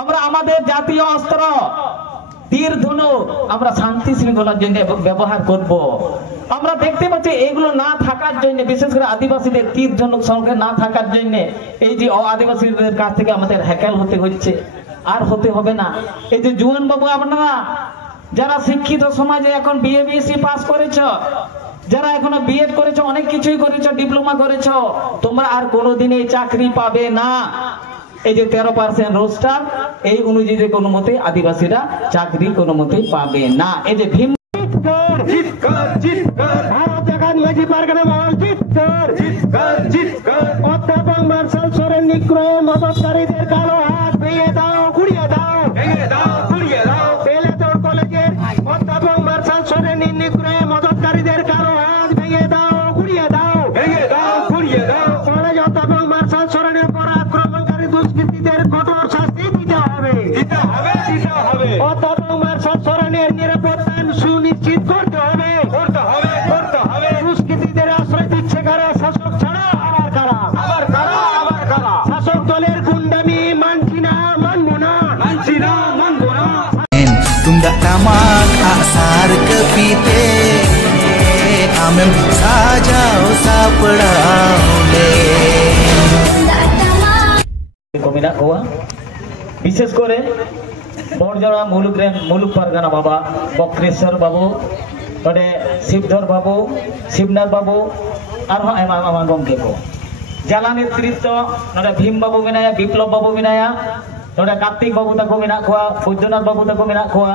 আমরা আমাদের জাতীয় অস্ত্র তীর ধনুক আমরা শান্তি শৃঙ্খলার জন্য ব্যবহার করব। আমরা দেখতে পাচ্ছি এগুলো না থাকার জন্য, বিশেষ করে আদিবাসীদের তীর ধনুক সঙ্গে না থাকার জন্য এই যে আদিবাসীদের কাছ থেকে আমাদের হ্যাকেল হতে হচ্ছে, আর হতে হবে না। এই যে জুয়ান বাবু, আপনারা যারা শিক্ষিত সমাজে এখন বিএ বিএসসি পাস করেছ, যারা এখনো বিএড করেছ, অনেক কিছুই করেছ, ডিপ্লোমা করেছ, তোমরা আর কোনোদিনই চাকরি পাবে না। এই যে 13% রোস্টার, এই অনুযায়ী কোনো মতে আদিবাসীরা চাকরি কোনো মতে পাবে না। এই যে ভীম ভারত জাগান মাঝি পারগানা মহল অধ্যাপক মার্শাল সোরেন নিগ্রহ মদতকারীদের কালো হাত ভেঙে দাও, গুড়িয়ে দাও, বেলেতোড় কলেজের অধ্যাপক মার্শাল সোরেন নিগ্রহ মদতকারীদের কালো হাত ভেঙে দাও, গুড়িয়ে দাও, কলেজ অধ্যাপক মার্শাল সোরেনের পর আক্রমণকারী দুষ্কৃতীদের কঠোর শাস্তি দিতে হবে। অধ্যাপক মার্শাল সোরেনের নিরাপত্তা সুনিশ্চিত করতে হবে। দুষ্কৃতীদের আশ্রয় দিচ্ছে কারা? শাসক ছাড়া আবার কারা? শাসক দলের গুন্ডামি মানছি না, মানবো না। Tunggak tamak asar kepite Amem sajau sapadaule কমিনা Goa বিশেষ করে বড়জরা মুলুক পারগানা বাবা বক্রেশ্বর বাবু, ওটা শিবধর বাবু, শিবনাথ বাবু, আরহᱚᱸ আমার গমকে কো জ্বালা নেতৃত্ব নোডে ভীম বাবু মেনায়া, বিপ্লব বাবু মেনায়া, নোডে কার্তিক বাবু তাকো মেনা কোয়া, বৈদ্যনাথ বাবু তাকো মেনা কোয়া,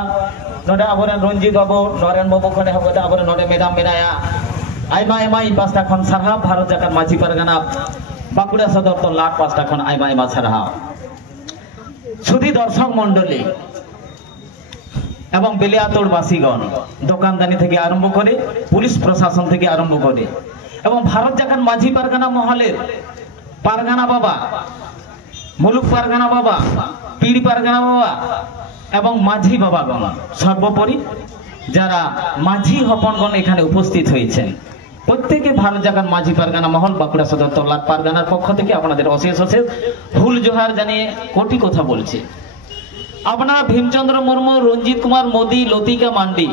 নোডে আবরেন রঞ্জিত বাবু, নরেন বাবু খনে হবতে আবরেন নোডে মেডাম মেনায়া। আইমা পাঁচটা খন সারহাব ভারত জাকাত মাঝি পারগানা বাঁকুড়া সদর তো লাখ 5টা খন আইমা সারহাব। শুধু দর্শক মন্ডলী এবং বেলিয়াতোড় বাসীগণ, দোকানদানি থেকে আরম্ভ করে পুলিশ প্রশাসন থেকে আরম্ভ করে এবং ভারত জাকাত মাঝি পারগানা মহলের পারগানা বাবা, মুলুক পারগানা বাবা, পীর পারগানা বাবা এবং মাঝি বাবাগণ, সর্বোপরি যারা মাঝি হপনগণ এখানে উপস্থিত হয়েছেন, প্রত্যেকে ভারত জাকাত মাঝি পারগানা মহল বাঁকুড়া সদর তল্লাট পারগানার পক্ষ থেকে আপনাদের অশেষ ফুল জোহার জানিয়ে কোটি কথা বলছি। আপনারা ভীমচন্দ্র মুর্মু, রঞ্জিত কুমার মোদী, লতিকা মান্ডি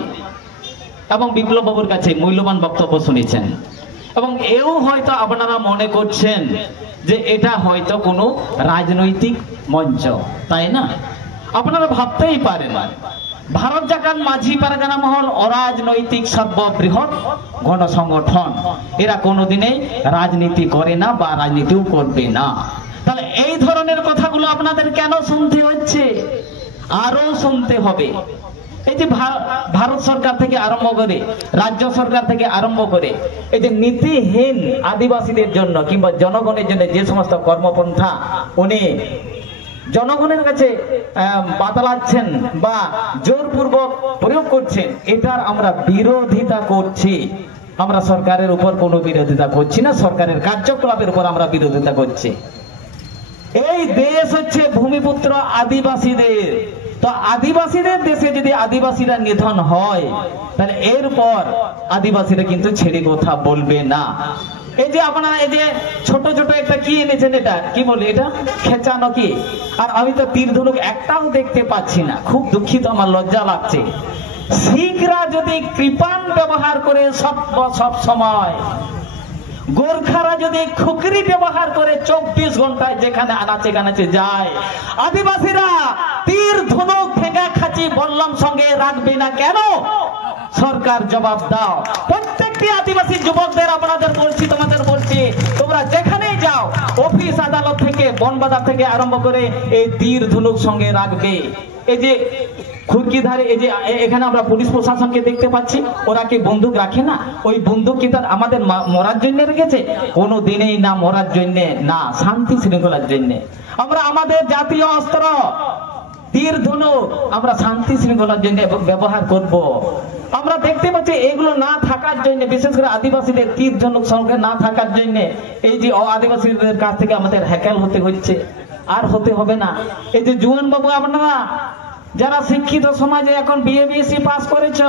এবং বিপ্লব বাবুর কাছে মূল্যবান বক্তব্য শুনেছেন এবং এও হয়তো আপনারা মনে করছেন যে এটা হয়তো কোনো রাজনৈতিক মঞ্চ, তাই না? আপনারা ভাবতেই পারেন ভারত জাকাত মাঝি পারগানা মহল অরাজনৈতিক সর্ববৃহৎ গণসংগঠন, এরা কোনোদিনই রাজনীতি করে না বা রাজনীতিও করবে না। তাহলে এই ধরনের কথাগুলো আপনাদের কেন শুনতে হচ্ছে? আরো শুনতে হবে। এই যে ভারত সরকার থেকে আরম্ভ করে, রাজ্য সরকার থেকে আরম্ভ করে এই যে নীতিহীন আদিবাসীদের জন্য কিংবা জনগণের জন্য যে সমস্ত কর্মপন্থা উনি জনগণের কাছে বাতলাচ্ছেন বা জোরপূর্বক প্রয়োগ করছেন, এটার আমরা বিরোধিতা করছি। আমরা সরকারের উপর কোনো বিরোধিতা করছি না, সরকারের কার্যকলাপের উপর আমরা বিরোধিতা করছি। এই দেশ হচ্ছে ভূমিপুত্র আদিবাসীদের, তো আদিবাসীদের দেশে যদি আদিবাসীরা নিধন হয় তাহলে এরপর আদিবাসীরা কিন্তু ছেড়ে কথা বলবে না। এই যে আপনারা এই যে ছোট ছোট একটা কি এনেছেন, এটা কি বলে, এটা খেচা নাকি? আর আমি তো তীর ধনুক একটাও দেখতে পাচ্ছি না, খুব দুঃখিত, আমার লজ্জা লাগছে। শিখরা যদি কৃপান ব্যবহার করে সব সময়, গোর্খারা যদি খুকরি ব্যবহার করে 24 ঘন্টায় যেখানে আনাচে কানাচে যায়, আদিবাসীরা তীর ধনুক ঠেঙ্গা খাঁচি বললাম সঙ্গে রাখবে না কেন? সরকার জবাব দাও। প্রত্যেকটি আদিবাসী যুবকদের আপনাদের বলছি, তোমাদের বলছি, তোমরা যেখানেই যাও, অফিস আদালত থেকে বনবাজার থেকে আরম্ভ করে এই তীর ধনুক সঙ্গে রাখবে। এই যে খুরকিধারে, এই যে এখানে আমরা পুলিশ প্রশাসনকে দেখতে পাচ্ছি, ওরা কি বন্দুক রাখে না? ওই বন্দুক কি তার আমাদের মরার জন্য রেখেছে? কোনো দিনেই না মরার জন্য, না শান্তি শৃঙ্খলার জন্য। আমরা আমাদের জাতীয় অস্ত্র তীর ধনুক আমরা শান্তি শৃঙ্খলার জন্য ব্যবহার করব। আমরা দেখতে পাচ্ছি এগুলো না থাকার জন্য, বিশেষ করে আদিবাসীদের তীর ধনুক সঙ্গে না থাকার জন্য এই যে আদিবাসীদের কাছ থেকে আমাদের হ্যাকেল হতে হচ্ছে, আর হতে হবে না। এই যে জুয়ান বাবু, আপনারা যারা শিক্ষিত সমাজে এখন বিএ বিএসসি পাস করেছ,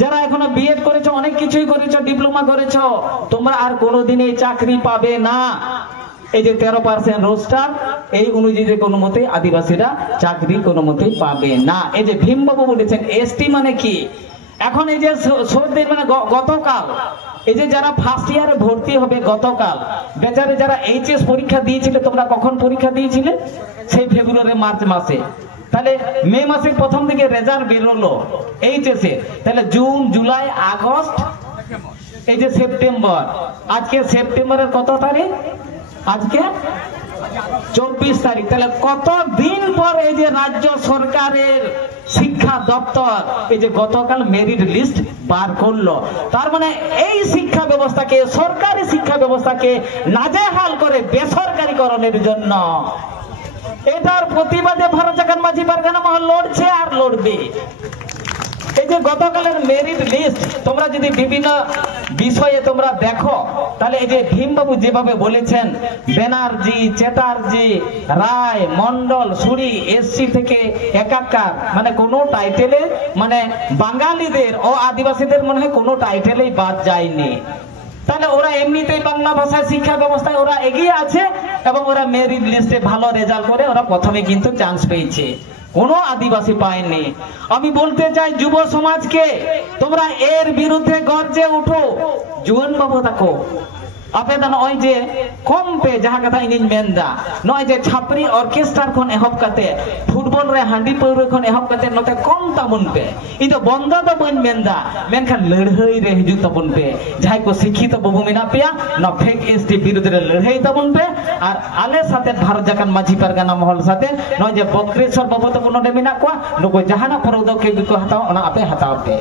যারা এখনো বিএড করেছ, অনেক কিছুই করেছ, ডিপ্লোমা করেছ, তোমরা আর কোনোদিনই চাকরি পাবে না। এই যে 13% রোস্টার, এই অনুযায়ী কোনো মতে আদিবাসীরা চাকরি কোনো মতে পাবে না। এই যে ভীমবাবু বলেছেন এসটি মানে কি, এখন এই যে মানে গতকাল এই যে যারা ফার্স্ট ইয়ারে ভর্তি হবে গতকাল বেচারে যারা এইচএস পরীক্ষা দিয়েছিলে, তোমরা কখন পরীক্ষা দিয়েছিলে? সেই ফেব্রুয়ারি মার্চ মাসে। তাহলে মে মাসের প্রথম দিকে রেজাল্ট বেরোলো এইচএসে, তাহলে জুন জুলাই আগস্ট এই যে সেপ্টেম্বর, আজকে সেপ্টেম্বরের কত তারিখ? আজকে 24 তারিখ। তাহলে কত দিন পর এই যে রাজ্য সরকারের শিক্ষা দপ্তর এই যে গতকাল মেরিট লিস্ট বার করলো। তার মানে এই শিক্ষা ব্যবস্থাকে, সরকারি শিক্ষা ব্যবস্থাকে নাজেহাল করে বেসরকারীকরণের জন্য, এটার প্রতিবাদে ভারত জাগান মাঝি পারগানা মহল লড়ছে আর লড়বে। এই যে গতকালের মেরিট লিস্ট তোমরা যদি বিভিন্ন বিষয়ে তোমরা দেখো, তাহলে এই যে ভীমবাবু যেভাবে বলেছেন ব্যানার্জি, চ্যাটার্জি, রায়, মন্ডল, সুরি, এসসি থেকে একাকার, মানে কোনো টাইটেলে মানে বাঙালিদের ও আদিবাসীদের মনে হয় কোনো টাইটেলেই বাদ যায়নি। তাহলে ওরা এমনিতেই বাংলা ভাষায় শিক্ষা ব্যবস্থায় ওরা এগিয়ে আছে এবং ওরা মেরিট লিস্টে ভালো রেজাল্ট করে ওরা প্রথমে কিন্তু চান্স পেয়েছে, কোনো আদিবাসী পায়নি। আমি বলতে চাই যুব সমাজকে, তোমরা এর বিরুদ্ধে গর্জে উঠো। জুয়ান বাবু তাকো আপে দা নয় যে কম পে যাহা কথা ইনিন মেনদা নয় যে ছাপরি অর্কেস্ট্রার খন এহব কাতে ফুটবল রে হান্ডি পৌরে খন এহব কাতে নতে কম তাবুন পে ইতো বন্ধ দ বন মেনদা মেনখান লড়াই রে হিজু তাবুন পে যাই को শিক্ষিত বাবু মেনা পেয়া ন ফেক এসটি বিরুদ্ধে লড়াই তাবুন পে আর আলে সাথে ভারত জাকান মাঝি পারগানা মহল সাথে নয় যে বক্রেশ্বর বাবু তো কোনো মেনা কোয়া नको जहाना परोदक्षेप को हटाओ ओना आपे हटाओ पे।